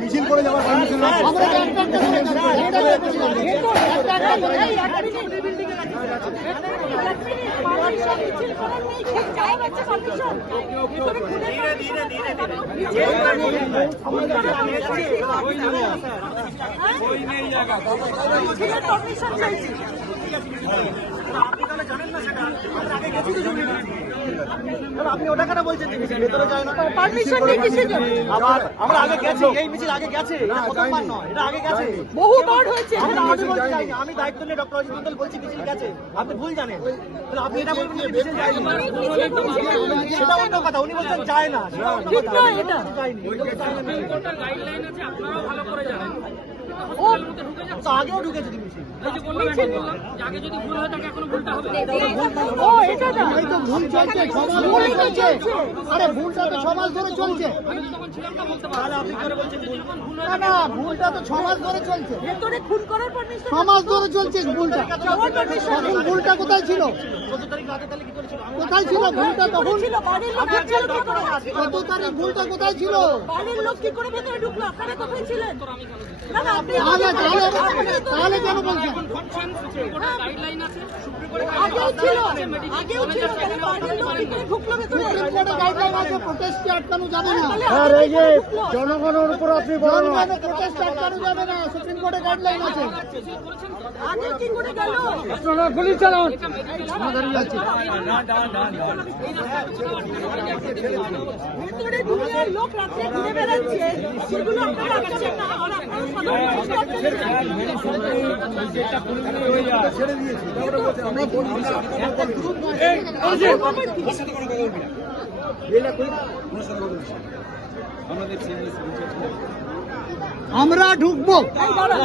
মিছিল করে যাওয়ার পারমিশন ভেতর, একটা একটা আপনি ওটা কেন বলছেন যে মিছিল ভেতরে যায় না পারমিশন নেই কিসের জন্য আবার আমরা আগে গেছি এই মিছিল আগে গেছে এটা প্রথমবার নয় এটা আগে গেছে বহুবার হয়েছে। আমি দায়িত্ব নিয়ে ডক্টর অজিত মন্ডল বলছি মিছিল গেছে আপনি ভুল জানেন তাহলে আপনি এটা বলবেন যে মিছিল যায়নি সেটা অন্য কথা উনি বলছেন যায় না ঠিক। নয় এটা। যায়নি এটা তো যায় না মিছিল। ও তো আগেও ঢুকেছে মিছিল ও এটা না ভুল চলছে সমাজ ধরে চলছে। আরে ভুলটা তো সমাজ ধরে চলছে। তাহলে আপনি করে বলছেন ভুল। না না ভুলটা তো সমাজ ধরে চলছে। ভেতরে খুন করার পারমিশন সমাজ ধরে চলছে ভুলটা। তখন ভুলটা কোথায় ছিল? কোথায় ছিল ভুলটা তখন? কত তারিখ ভুলটা কোথায় ছিল? বাড়ির লোক কি করে ভেতরে ঢুকলো? আপনারা কোথায় ছিলেন? না না আপনি তাহলে তাহলে তাহলে কেন বলছেন? আগেও ছিল আগেও ছিল, তাহলে বাড়ির লোক কি করে ঢুকলো ভেতরে। সুপ্রিম কোর্টে গাইডলাইন আছে। প্রোটেস্টকে আটকানো যাবে না। কি জনগণের উপর আপনি জনগণের প্রোটেস্ট আটকানো যাবে না। সুপ্রিম কোর্টে গাইডলাইন আছে। আগে কি করে গেল। আপনারা গুলি চালান। লোক রাত্রে ঘুরে বেড়াচ্ছে। সেগুলো আপনারা না। আর আপনারা সাধারণ মানুষকে আটকাবেন না। আমরা ঢুকবো এই দাঁড়ান।